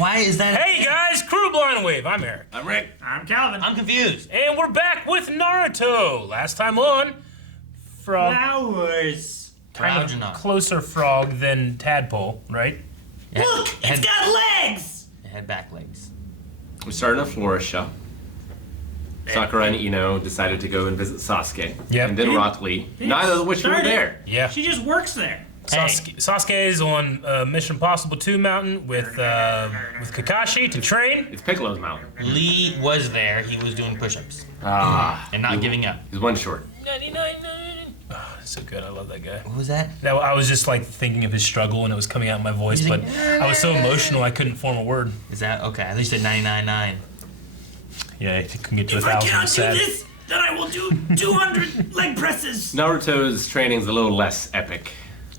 Why is that? Hey guys, Crew Blind Wave. I'm Eric. I'm Rick. I'm Calvin. I'm confused. And we're back with Naruto. Last time on, frog. Flowers. Kind of Algernon. closer frog than tadpole, right? Look, it's got legs. It had back legs. We started in a florist shop. Sakura and Ino decided to go and visit Sasuke. Yep. And then Rock Lee, neither of which were Started. there. Yeah. She just works there. Sasuke is on Mission Impossible 2 Mountain with Kakashi to train. It's Piccolo's mountain. Lee was there. He was doing push-ups And not giving up. He's one short. 99. Oh, so good. I love that guy. What was that? That I was just like thinking of his struggle and it was coming out in my voice, but I was so emotional I couldn't form a word. Is that okay? At least at 99.9. Yeah, I couldn't get to If 1,000. I cannot do Sad. this, then I will do 200 leg presses. Naruto's training's a little less epic.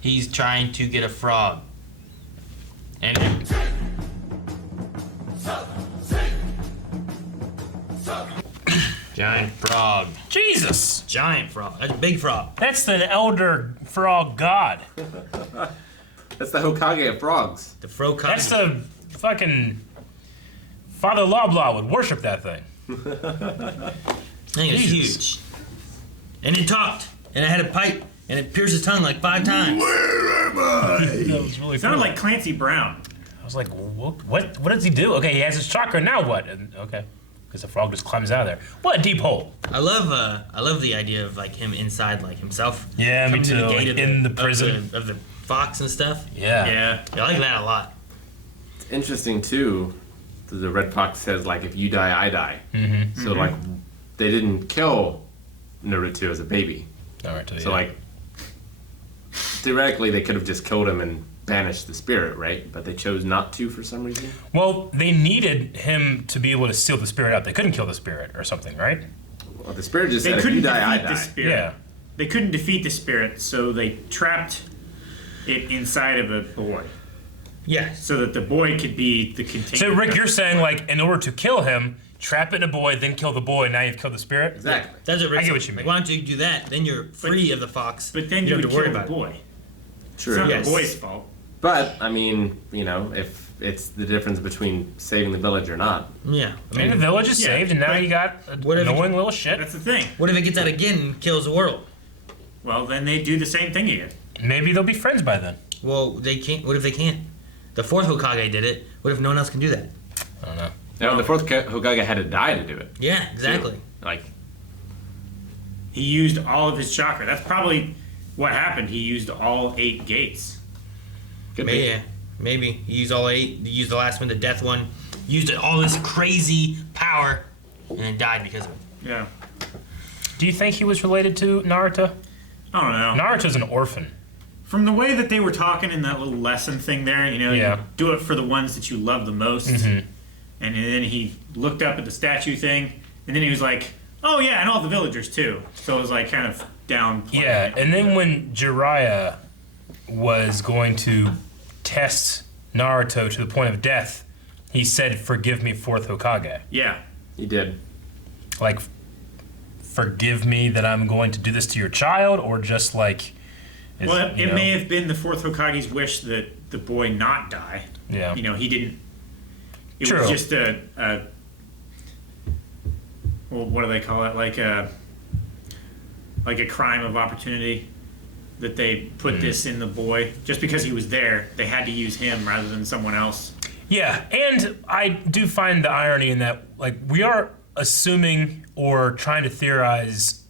He's trying to get a frog. And giant frog. Jesus! Giant frog. That's a big frog. That's the elder frog god. That's the Hokage of frogs. The frog. That's the fucking Father Loblaw would worship that thing. thing is Jesus. huge. And it talked. And it had a pipe. And it pierced his tongue like 5 times. That was really It sounded cool. like Clancy Brown. I was like, what does he do? Okay, he has his chakra, now what? And, okay, because the frog just climbs out of there. What a deep hole. I love the idea of like him inside like himself. Yeah, me Coming to too. the gate Like, of in the prison. of the fox and stuff. Yeah. Yeah. I like that a lot. It's interesting too. The Red Fox says like, if you die, I die. Mm-hmm. So like, they didn't kill Naruto as a baby. All right, So like, theoretically they could have just killed him and banished the spirit, right? But they chose not to for some reason. Well, they needed him to be able to seal the spirit out. They couldn't kill the spirit or something, right? Well, the spirit just They said, if couldn't you die, I defeat the die. spirit. Yeah. They couldn't defeat the spirit, so they trapped it inside of a boy, Yeah. so that the boy could be the container. So, Rick, you're saying, like, in order to kill him, trap it in a boy, then kill the boy, now you've killed the spirit? Exactly. That's what Rick I get said. what you mean. Like, why don't you do that? Then you're free of the fox. But then you you don't would have to worry kill the about it. boy. True. It's not Yes. the boy's fault. But I mean, you know, if it's the difference between saving the village or not. Yeah. I I mean, the mean, village is Yeah, saved, and now but you got what if it- annoying little shit. That's the thing. what if it gets out again and kills the world? Well, then they do the same thing again. Maybe they'll be friends by then. Well, they can't. What if they can't? The 4th Hokage did it. What if no one else can do that? I don't know. Now, the fourth Hokage had to die to do it. Yeah, exactly. too. Like, He used all of his chakra. That's probably what happened. He used all 8 gates. could Maybe, be. yeah, maybe he used all 8. He used the last one, the death one. Used all this crazy power, and then died because of it. Yeah. Do you think he was related to Naruto? I don't know. Naruto's an orphan. From the way that they were talking in that little lesson thing there, you know, Yeah. you do it for the ones that you love the most. Mhm. And then he looked up at the statue thing, and then he was like, oh yeah, and all the villagers too. So it was like kind of downplaying. Yeah, it. and then when Jiraiya was going to test Naruto to the point of death, he said, "Forgive me, 4th Hokage." Yeah. He did. Like, forgive me that I'm going to do this to your child, or just like... is- Well, you it know? may have been the 4th Hokage's wish that the boy not die. Yeah. You know, he didn't. It True. was just a well, what do they call it? Like a crime of opportunity that they put this in the boy. Just because he was there, they had to use him rather than someone else. Yeah, and I do find the irony in that, like, we are assuming or trying to theorize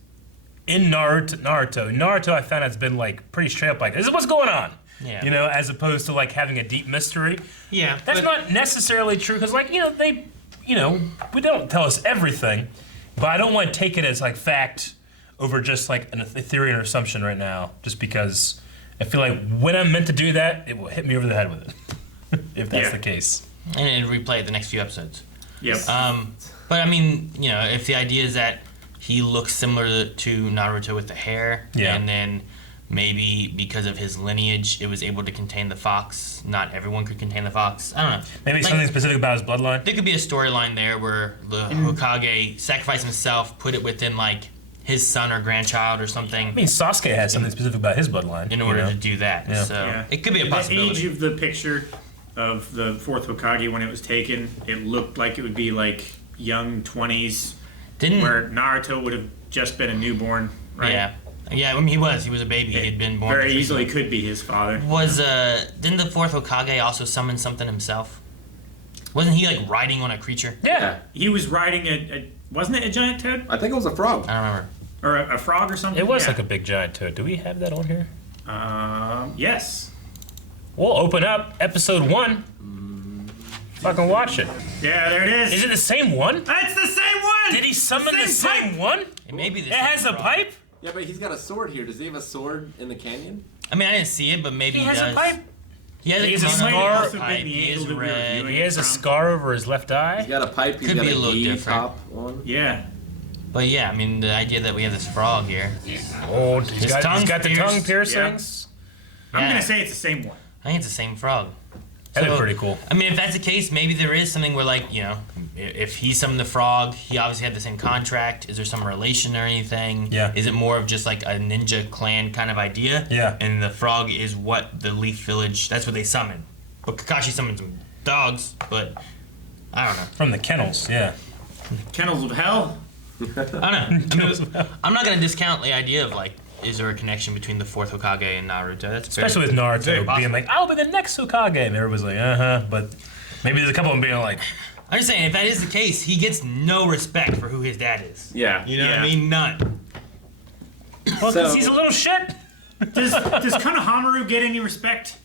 in Naruto, I found has been, like, pretty straight up, like, this is what's going on. Yeah. You know, as opposed to, like, having a deep mystery. Yeah, That's but- not necessarily true, because, like, we don't tell us everything, but I don't want to take it as, like, fact over just, like, a theory or assumption right now, just because I feel like when I'm meant to do that, it will hit me over the head with it, if that's Yeah. the case. And replay it the next few episodes. Yep. But I mean, you know, if the idea is that he looks similar to Naruto with the hair, Yeah. and then maybe because of his lineage, it was able to contain the fox. Not everyone could contain the fox. I don't know. Maybe Like, something specific about his bloodline. there could be a storyline there where the Hokage sacrificed himself, put it within like his son or grandchild or something I mean, Sasuke has something specific about his bloodline. in order you know? to do that. Yeah. So Yeah. it could be a The possibility. age of the picture of the fourth Hokage when it was taken, it looked like it would be like young 20s, where Naruto would have just been a newborn, right? Yeah. Yeah, I mean, he was a baby. He had been born. Very easily could be his father. Didn't the fourth Hokage also summon something himself? Wasn't he like riding on a creature? Yeah. He was riding wasn't it a giant toad? I think it was a frog. I don't remember. Or a frog or something? It was like a big giant toad. Do we have that on here? Yes. We'll open up episode 1. Fucking watch it. Yeah, there it is. Is it the same one? That's the same one! Did he summon the same one? It may be the It has a pipe? Yeah, but he's got a sword here. Does he have a sword in the canyon? I mean, I didn't see it, but maybe He he has does. a pipe? He has He has a kimono, scar. a pipe, he is red. He has a scar over his left eye? He's got a pipe. He's Could got be a a little gi different. top on. Yeah. But yeah, I mean, the idea that we have this frog here. Oh, His he's got the tongue's tongue pierced. piercings. I'm Yeah. going to say it's the same one. I think it's the same frog. That'd be pretty cool. I mean, if that's the case, maybe there is something where, like, you know, if he summoned the frog, he obviously had the same contract. Is there some relation or anything? Yeah. Is it more of just like a ninja clan kind of idea? Yeah. And the frog is what the Leaf Village, that's what they summon. But Kakashi summons some dogs, but I don't know. From the kennels, yeah. Kennels of Hell? I don't know. I mean, I'm not going to discount the idea of, like, is there a connection between the fourth Hokage and Naruto? That's Especially with very Naruto possible. being like, I'll be the next Hokage. And everybody's like, uh-huh. But maybe there's a couple of them being like, I'm just saying, if that is the case, he gets no respect for who his dad is. Yeah. You know what Yeah. I mean? None. well, 'cause So- he's a little shit. Does Konohamaru get any respect?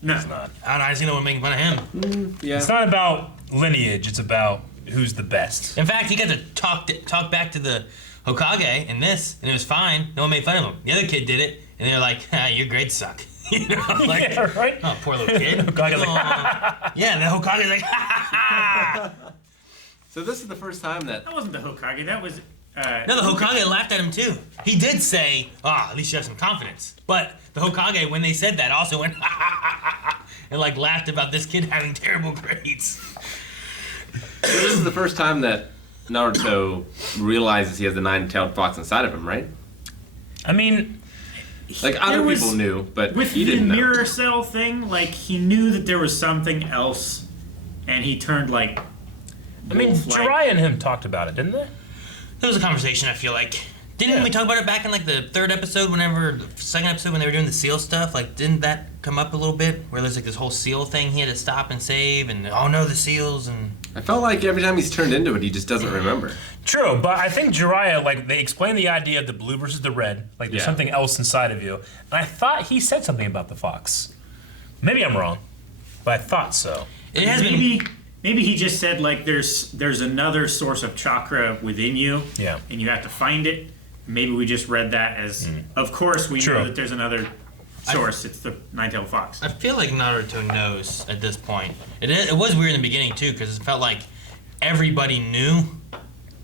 No. I don't know. I just know one making fun of him. Yeah. It's not about lineage. It's about who's the best. In fact, he got to talk back to the Hokage in this, and it was fine. No one made fun of him. The other kid did it, and they were like, your grades suck. You know, like, Yeah, right? oh, poor little kid. Hokage's like, Aw. Yeah, the Hokage's like, ha ha ha. So this is the first time that. That wasn't the Hokage. That was. No, the Hokage laughed at him too. He did say, at least you have some confidence. But the Hokage, when they said that, also went, ha ha ha ha ha, and like laughed about this kid having terrible grades. So this is the first time that Naruto realizes he has the nine-tailed fox inside of him, right? I mean, Like other There was- people knew, but With he the didn't know. mirror cell thing, like, he knew that there was something else, and he turned, like. I mean, wolf-like. Jiraiya and him talked about it, didn't they? There was a conversation, I feel like. Didn't Yeah. we talk about it back in like the third episode, second episode when they were doing the seal stuff? Like, didn't that come up a little bit? Where there's like this whole seal thing he had to stop and save, and oh no, the seals, and I felt like every time he's turned into it, he just doesn't remember. True, but I think Jiraiya, like, they explained the idea of the blue versus the red. Like, there's Yeah. something else inside of you. And I thought he said something about the fox. Maybe I'm wrong, but I thought so. it has been. Maybe he just said, like, there's another source of chakra within you, Yeah. and you have to find it. Maybe we just read that as, of course, we True. know that there's another source. It's the nine-tailed fox. I feel like Naruto knows at this point. It was weird in the beginning too, because it felt like everybody knew,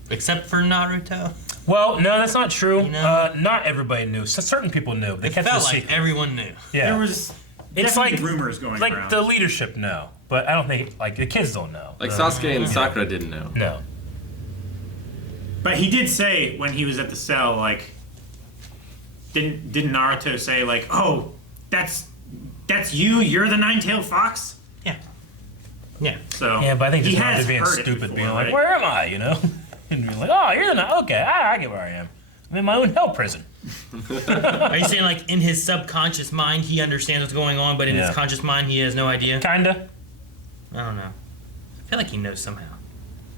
except for Naruto. Well, no, that's not true. You know? Not everybody knew. So certain people knew. They It kept felt the like secret. everyone knew. Yeah. There was It's definitely like rumors going like around. the leadership know, but I don't think like the kids don't know. Like Sasuke and Sakura didn't know. No. But he did say when he was at the cell, like, didn't Naruto say, like, oh, that's you? You're the nine-tailed fox? Yeah. Yeah. So Yeah, but I think he just has Naruto being heard it stupid, before, being like, right? "Where am I?" You know, and being like, "Oh, you're the okay. I get where I am. I'm in my own hell prison." Are you saying like in his subconscious mind he understands what's going on, but in Yeah. his conscious mind he has no idea? Kinda. I don't know. I feel like he knows somehow.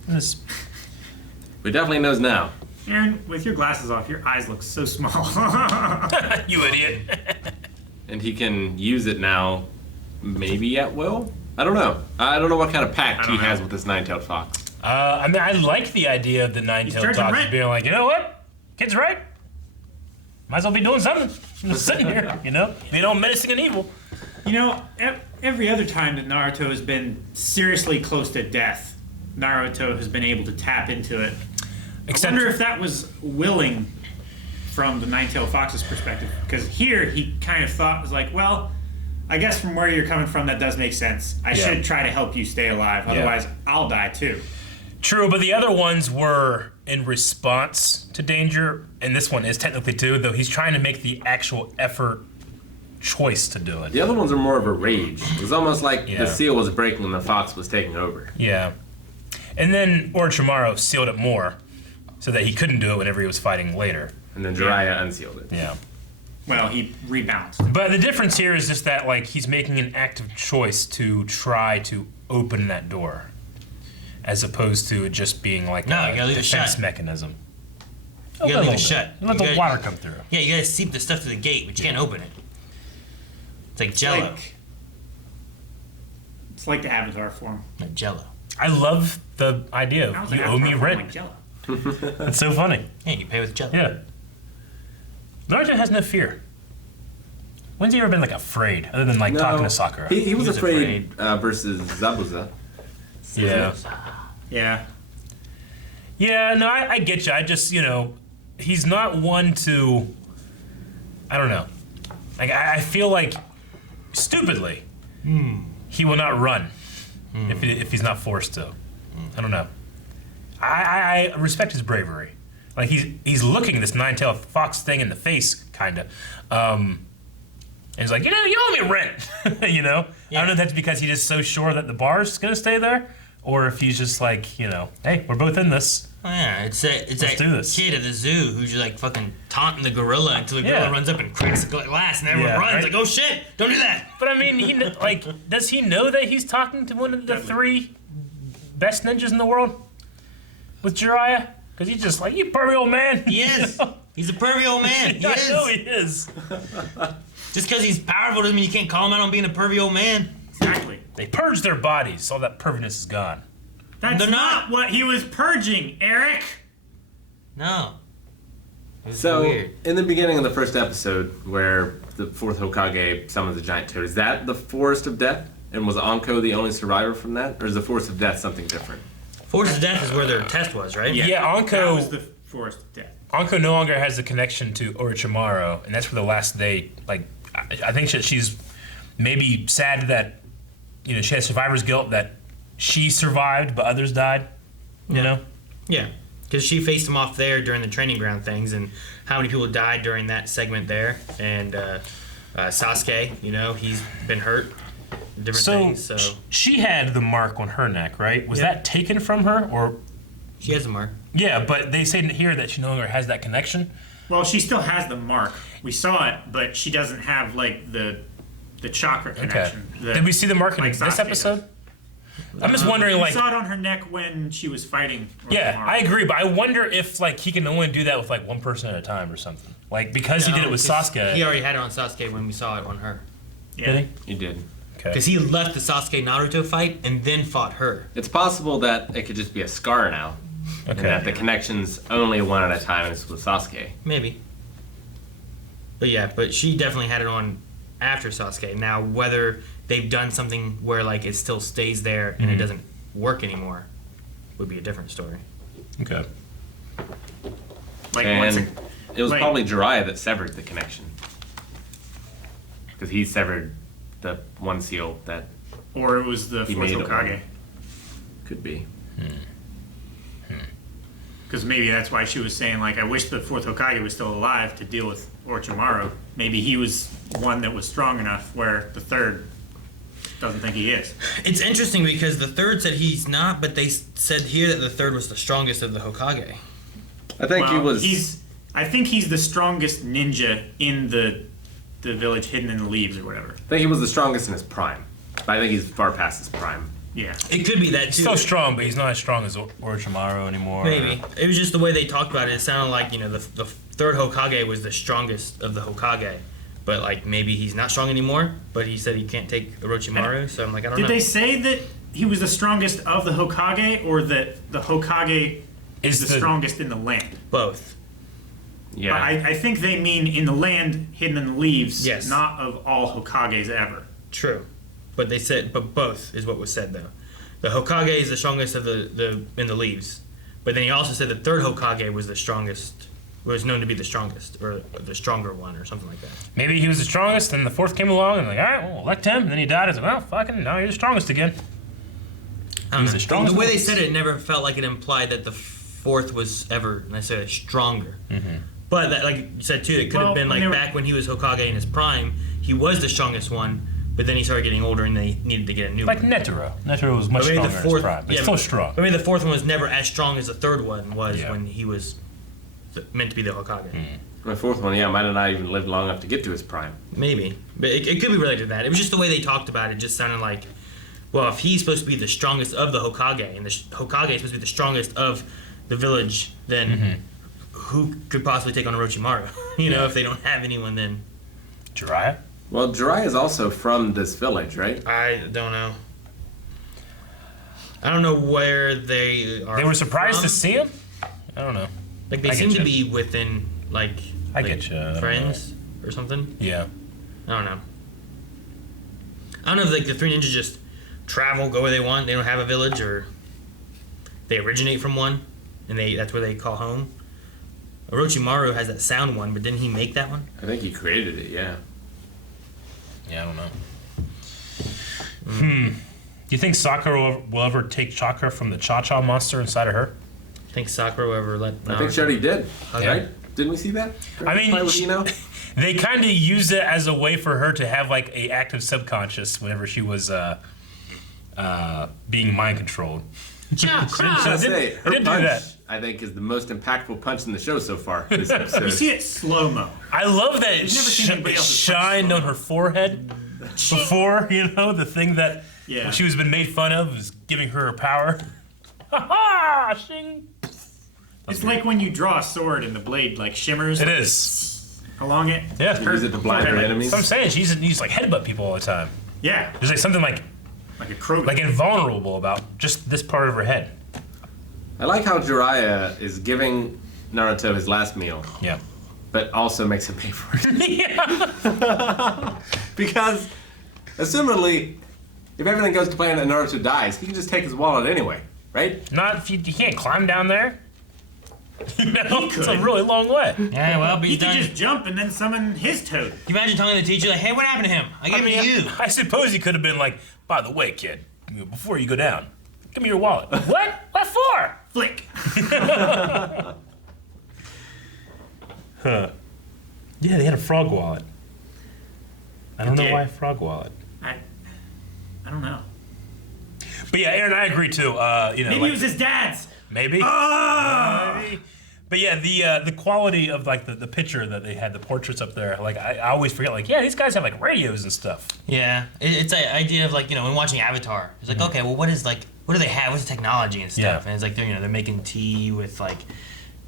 This- But he definitely knows now. Aaron, with your glasses off, your eyes look so small. you idiot. And he can use it now, maybe at will? I don't know. I don't know what kind of pact he don't know. has with this nine-tailed fox. I mean, I like the idea of the nine-tailed charging fox rent. being like, you know what, kid's right. Might as well be doing something. I'm just sitting here, you know, menacing and evil. You know, every other time that Naruto has been seriously close to death, Naruto has been able to tap into it. Except I wonder if that was willing from the Nine-Tailed Fox's perspective. Because here, he kind of thought, was like, well, I guess from where you're coming from, that does make sense. I Yeah. should try to help you stay alive. Otherwise, I'll die too. True, but the other ones were in response to danger, and this one is technically too, though he's trying to make the actual effort choice to do it. The other ones are more of a rage. It was almost like Yeah. the seal was breaking and the fox was taking over. Yeah. And then Orochimaru sealed it more so that he couldn't do it whenever he was fighting later. And then Jiraiya unsealed it. Yeah. Well, he rebalanced. But the difference here is just that, like, he's making an active choice to try to open that door, as opposed to it just being like No, a you gotta leave it defense shut. mechanism. You gotta leave Open a it shut. little bit. Let You the gotta- water come through. Yeah, you gotta seep the stuff through the gate, but you can't open it. It's like Jello. It's like the Avatar form. Like Jello. I love the idea How's of the you owe me Avatar form rent. like Jello? It's so funny. Hey, you pay with Jello. Yeah. Naruto has no fear. When's he ever been like afraid, other than like talking to Sakura? He was was afraid versus Zabuza. Yeah. Yeah. Yeah, no, I get you. I just, he's not one to, I don't know. Like, I feel like, stupidly, he will not run if he's not forced to. I don't know. I respect his bravery. Like, he's looking this nine-tailed fox thing in the face, kind of. And he's like, you owe me rent, I don't know if that's because he's just so sure that the bar's going to stay there, or if he's just like, hey, we're both in this. Oh, yeah, it's that do this. kid at the zoo who's just like fucking taunting the gorilla until the gorilla Yeah. runs up and cracks the glass and everyone Yeah, runs right? like, oh shit, don't do that. But I mean, does he know that he's talking to one of the three best ninjas in the world with Jiraiya? Because he's just like, you pervy old man. He is. He's a pervy old man. He I is. know he is. Just because he's powerful doesn't mean you can't call him out on being a pervy old man. Exactly. They purged their bodies. All that perviness is gone. That's They're not not. what he was purging, Eric. No. It's So, weird. in the beginning of the first episode, where the fourth Hokage summons the giant toad, is that the Forest of Death? And was Anko the only survivor from that? Or is the Forest of Death something different? Force of Death is where their test was, right? Yeah, That was Anko. the Forest of Death. Anko no longer has the connection to Orochimaru, and that's where the last day. Like, I think she's maybe sad that she has survivor's guilt that she survived but others died. Yeah, because she faced him off there during the training ground things, and how many people died during that segment there. And Sasuke, he's been hurt, different things. So she had the mark on her neck, right? Was Yeah. that taken from her, or? she has a mark. Yeah, but they say here that she no longer has that connection. Well, she still has the mark. We saw it, but she doesn't have like the chakra Okay. connection. Did we see the mark in like this Sasuke episode? I'm just wondering, We like, saw it on her neck when she was fighting. yeah, Orochimaru. I agree, but I wonder if like he can only do that with like one person at a time or something. Like because he did it with No, 'cause Sasuke. He already had it on Sasuke when we saw it on her. Yeah. Did You did. he? Okay. Because he left the Sasuke Naruto fight and then fought her. It's possible that it could just be a scar now. And that the connection's only one at a time, and it's with Sasuke. Maybe. But she definitely had it on after Sasuke. Now, whether they've done something where like it still stays there and it doesn't work anymore would be a different story. Okay. Like And once it was like- probably Jiraiya that severed the connection. Because he severed the one seal that or it was the He fourth made it Hokage. one. could be. Because maybe that's why she was saying, like, I wish the fourth Hokage was still alive to deal with Orochimaru. Maybe he was one that was strong enough where the third doesn't think he is. It's interesting because the third said he's not, but they said here that the third was the strongest of the Hokage. I think he Well, was. I think he's the strongest ninja in the village hidden in the leaves or whatever. I think he was the strongest in his prime. But I think he's far past his prime. Yeah. It could be that He's too. still strong, but he's not as strong as Orochimaru anymore. Maybe. It was just the way they talked about it. It sounded like, the third Hokage was the strongest of the Hokage. But, like, maybe he's not strong anymore, but he said he can't take Orochimaru, so I'm like, I don't know. Did they say that he was the strongest of the Hokage or that the Hokage is the strongest in the land? Both. Yeah. But I think they mean in the land hidden in the leaves, Yes. not of all Hokages ever. True. But they said, but both is what was said, though. The Hokage is the strongest of the in the leaves. But then he also said the third Hokage was the strongest, was known to be the strongest, or the stronger one, or something like that. Maybe he was the strongest, and the fourth came along, and like, all right, well, elect him. And then he died. It's like, well, fucking, now you're the strongest again. I don't He's know. the strongest The way one. they said it never felt like it implied that the fourth was ever necessarily stronger. But that, like you said too, it could Well, have been like when they were- back when he was Hokage in his prime. he was the strongest one, but then he started getting older and they needed to get a new Like one. Netero. Netero was much But maybe stronger in his prime. But he's still strong. But maybe the fourth one was never as strong as the third one was Yeah. when he was meant to be the Hokage. The fourth one, might have not even lived long enough to get to his prime. Maybe, but it could be related to that. It was just the way they talked about it. Just sounded like, well, if he's supposed to be the strongest of the Hokage, and the Hokage is supposed to be the strongest of the village, then who could possibly take on Orochimaru? If they don't have anyone, then Jiraiya? Well, Jiraiya is also from this village, right? I don't know. I don't know where they are. They were surprised from. to see him? I don't know. Like they I seem get to you. be within I get you. friends or something. Yeah. I don't know. I don't know if the three ninjas just travel, go where they want. They don't have a village, or they originate from one, and that's where they call home. Orochimaru has that sound one, but didn't he make that one? I think he created it, yeah. Yeah, I don't know. Do you think Sakura will ever take chakra from the Cha-Cha monster inside of her? I think Sakura will ever let. I think she already did, Okay. right? Didn't we see that? I mean, Play with Ino? They kind of used it as a way for her to have like a active subconscious whenever she was being mind controlled. Chakra! I didn't- say, I her didn't do punch, that. I think, is the most impactful punch in the show so far. This You episode. see it slow-mo. I love that it never seen anybody else's shined punch on her forehead before, the thing that Yeah. when she was been made fun of was giving her her power. Ha ha! Shing! It's like when you draw a sword and the blade like shimmers It is. along it. Yeah. You use it to blind her Forehead. enemies. So I'm saying she's like headbutt people all the time. Yeah, There's like something like like a crow. invulnerable about just this part of her head. I like how Jiraiya is giving Naruto his last meal, Yeah. but also makes him pay for it. Yeah. Because, assumedly, if everything goes to plan and Naruto dies, he can just take his wallet anyway, right? Not if you can't climb down there. It's a could. really long way. Yeah, well, but he he's could done. just jump and then summon his toad. You imagine telling the teacher, like, hey, what happened to him? I gave it to you. I suppose he could have been like, by the way, kid, before you go down, give me your wallet. What? What for? Flick. Yeah, they had a frog wallet. I don't know did. why a frog wallet. I don't know. But yeah, Aaron, I agree too. Maybe like, it was his dad's. maybe. Ah! Maybe. But yeah, the quality of like the picture that they had, the portraits up there, like I always forget, like, yeah, these guys have like radios and stuff. Yeah, it's an idea of like, when watching Avatar, it's like, okay, well, what do they have? What's the technology and stuff? Yeah. And it's like, they're making tea with like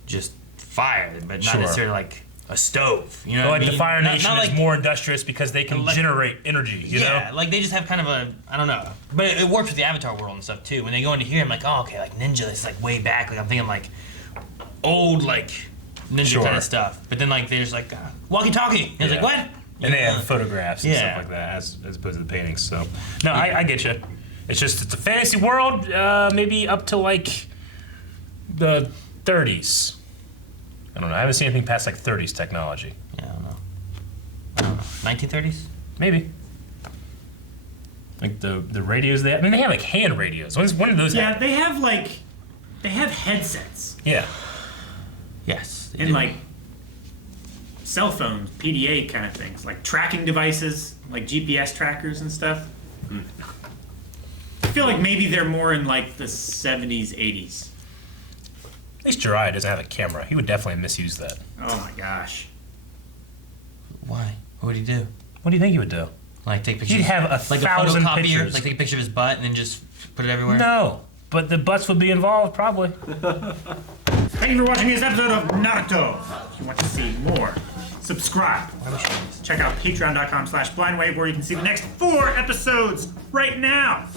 just fire, but not Sure. necessarily like a stove. You know, But, what like I mean? the Fire Not- Nation not is like, more industrious because they can Like- generate energy. You yeah, know. like they just have kind of I don't know, but it works with the Avatar world and stuff too. When they go into here, I'm like, oh, okay, like ninja, it's like way back. Like I'm thinking like old like ninja Sure. kind of stuff. But then like there's like walkie-talkie. And it's Yeah. like what? And they Yeah. have photographs and Yeah. stuff like that, as opposed to the paintings. So, no, I get you. It's just it's a fantasy world, maybe up to like the 30s. I don't know. I haven't seen anything past like 30s technology. Yeah, I don't know. 1930s. Maybe. Like the radios they have. I mean, they have like hand radios. When's one of those? Yeah, they have headsets Yeah. Yes. they and do. like cell phones, PDA kind of things, like tracking devices, like GPS trackers and stuff. I feel like maybe they're more in like the 70s, 80s. At least Jiraiya doesn't have a camera. He would definitely misuse that. Oh my gosh. Why? What would he do? What do you think he would do? Like take pictures? He'd have a like thousand a photocopier? pictures. Like take a picture of his butt and then just put it everywhere? No, but the butts would be involved probably. Thank you for watching this episode of Naruto. If you want to see more, subscribe. Check out patreon.com/blindwave where you can see the next 4 episodes right now.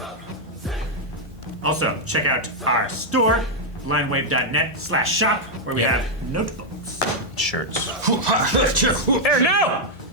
Also, check out our store, blindwave.net/shop, where we have notebooks. Shirts. Sure. Aaron, no!